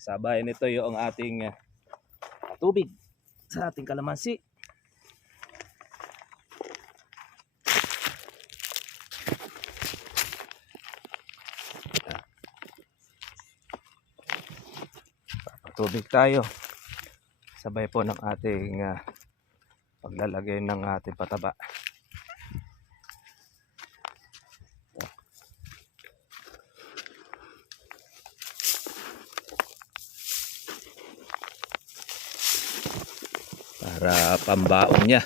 Sabay nito yung ating tubig sa ating kalamansi. Tubig tayo. Sabay po ng ating paglalagay ng ating pataba. Para pambaon niya.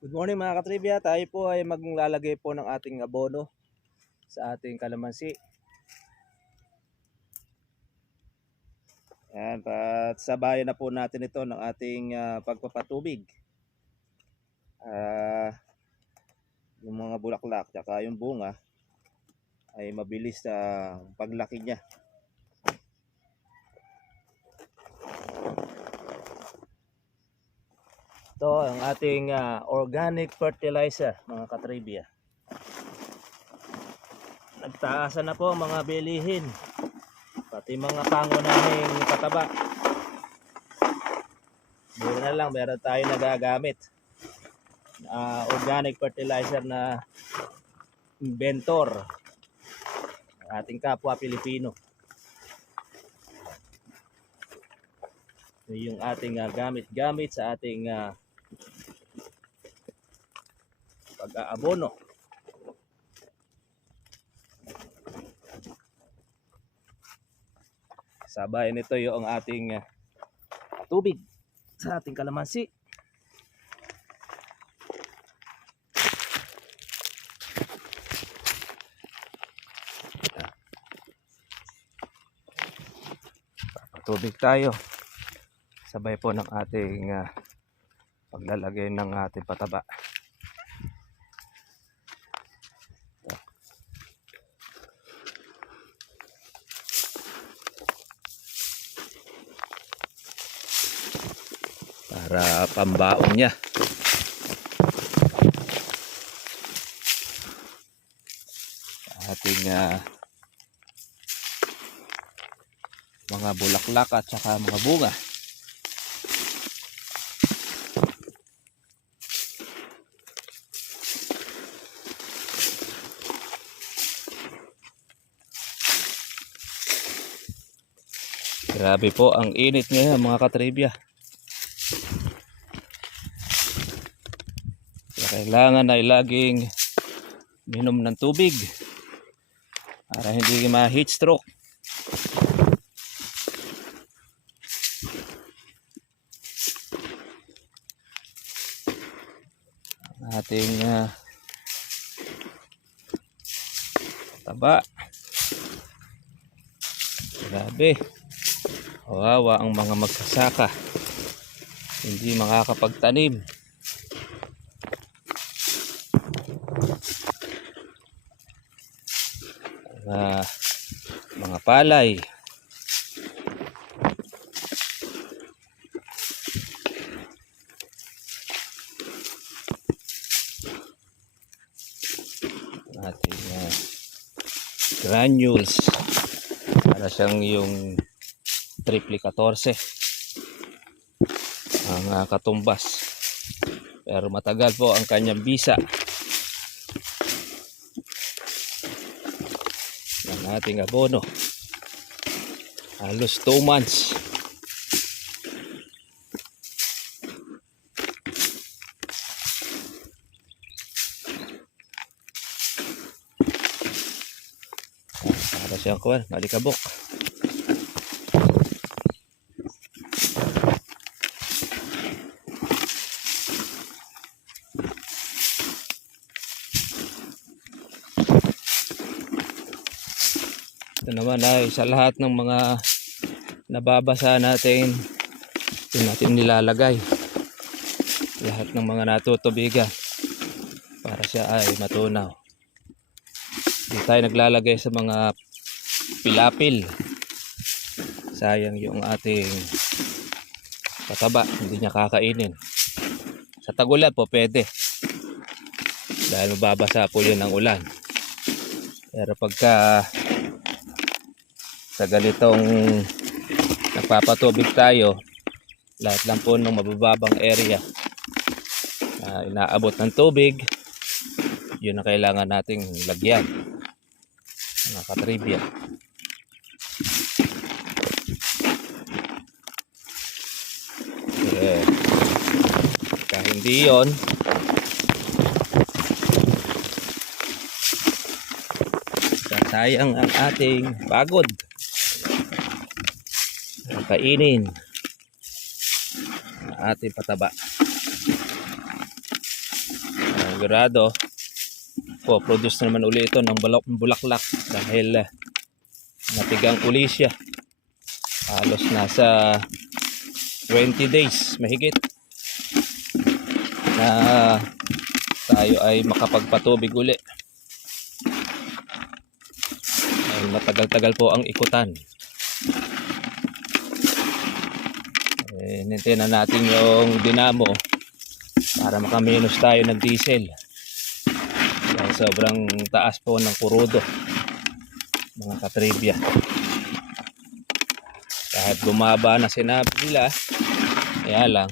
Good morning mga katribya, tayo po ay maglalagay po ng ating abono sa ating kalamansi. Yan, sabayan na po natin ito ng ating pagpapatubig. Yung mga bulaklak at yung bunga ay mabilis sa paglaki niya. Ito ang ating organic fertilizer mga katribya. Nagtaasan na po ang mga bilihin, pati mga pangunahing pataba. Meron na lang, meron tayo nagagamit organic fertilizer na inventor, ating kapwa Pilipino. Yung ating gamit sa ating pag-aabono. Sabay nito yung ating tubig sa ating kalamansi. Tubig tayo. Sabay po ng ating paglalagay ng ating pataba. Para pambaon niya. Ating mga bulaklak at saka mga bunga. Grabe po ang init ngayon mga katribya. Kailangan ay laging minom ng tubig para hindi ma-heat stroke. Ating taba. Grabe. Kawawa ang mga magsasaka. Hindi makakapagtanim. Mga palay. Ating granules para siyang yung triple 14 ang katumbas, pero matagal po ang kanyang bisa. Ng ating abono, halos 2 months. Para siyang kuwan, malikabok. Ito naman ay sa lahat ng mga nababasa natin, ito natin nilalagay. Lahat ng mga natutubigan para siya ay matunaw. Hindi tayo naglalagay sa mga pilapil. Sayang yung ating pataba, hindi niya kakainin. Sa tag-ulan po pwede. Dahil mababasa po yun ng ulan. Pero pagka sa ganitong nagpapatubig tayo, lahat lang po ng mabababang area na inaabot ng tubig, yun ang kailangan nating lagyan, mga katribya. Kahit hindi yun, sayang ang ating pagod kainin ang ating pataba. Sigurado po produce naman uli ito ng bulaklak dahil natigang uli siya. Halos nasa 20 days mahigit na tayo ay makapagpatubig uli. Matagal-tagal po ang ikutan. Hinintay na natin yung dinamo para makaminos tayo ng diesel. Dahil sobrang taas po ng kurudo, mga katribya. Kahit bumaba na sinabi nila, kaya lang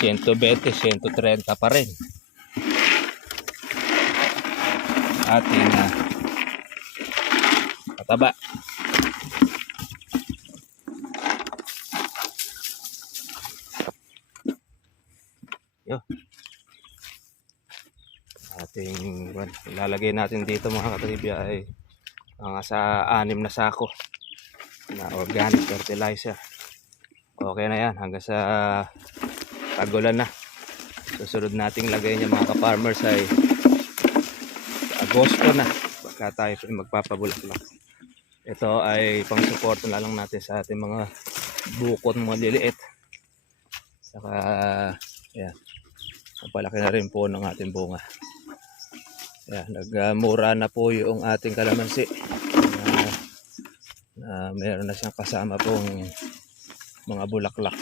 120, 130 pa rin ating pataba. Yo. Ating ilalagay natin dito mga katribya ay mga sa 6 na sako na organic fertilizer. Okay na yan hanggang sa tagulan na. Susunod nating lagay niya mga ka-farmers ay Agosto na baka tayo magpapabulaklak. Ito ay pang support na lang natin sa ating mga bukod mga liliit. Saka yan, palaki na rin po ng ating bunga. Yan, nagmura na po yung ating kalamansi na meron na siyang kasama pong mga bulaklak.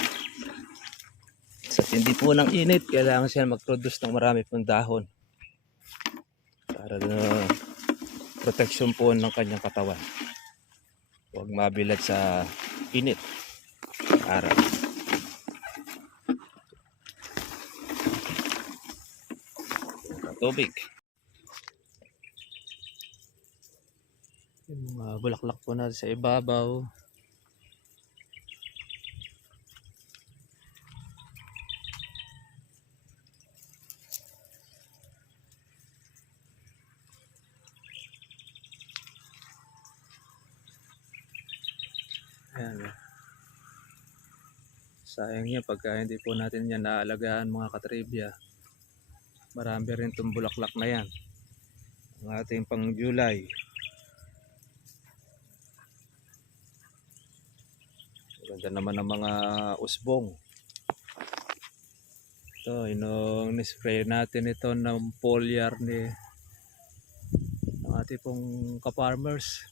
Sa tindi po ng init, kailangan siya mag-produce ng marami pong dahon para na protection po ng kanyang katawan. Huwag mabilad sa init araw. Tubig. Yung mga bulaklak po natin sa ibabaw. Ayan. Sayang niya pagka hindi po natin yan naalagaan mga katribya. Marami rin itong bulaklak na yan. Ang ating pang July. Ganda naman ng mga usbong. Ito, nung nispray natin ito ng foliar ni ng ating pong ka-farmers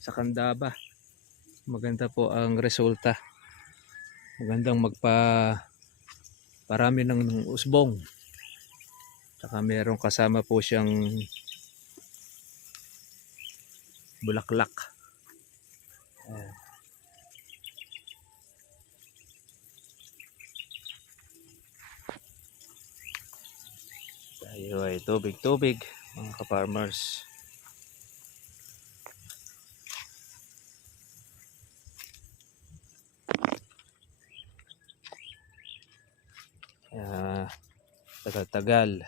sa Candaba. Maganda po ang resulta. Magandang parami ng usbong. Saka merong kasama po siyang bulaklak. Ayan. Tayo ay tubig-tubig mga ka-farmers. Tagal-tagal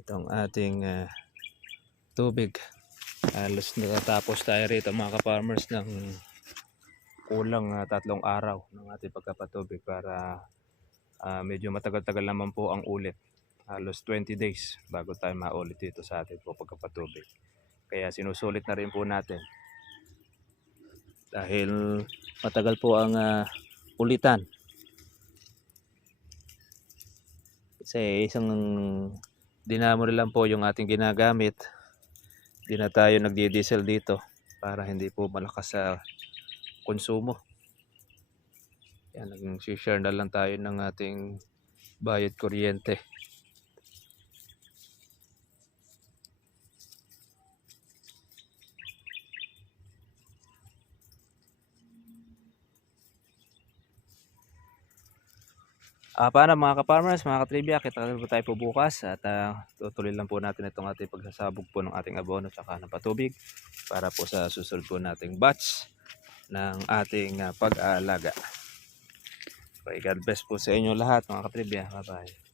itong ating tubig. Halos natatapos tayo rito mga ka-farmers ng kulang 3 araw ng ating pagkapatubig para medyo matagal-tagal naman po ang ulit. Halos 20 days bago tayo maulit dito sa ating pagkapatubig. Kaya sinusulit na rin po natin. Dahil matagal po ang ulitan. Kasi isang dinamo na lang po yung ating ginagamit. Hindi na tayo nagdi-diesel dito para hindi po malakas sa konsumo. Yan, nag-share na lang tayo ng ating bayad kuryente. Paano mga ka-farmers, mga ka-trivia, kita po tayo po bukas at tutuloy lang po natin itong ating pagsasabog po ng ating abono at ng patubig para po sa susunod po nating batch ng ating pag-aalaga. Okay, God bless po sa inyo lahat mga ka-trivia. Bye-bye.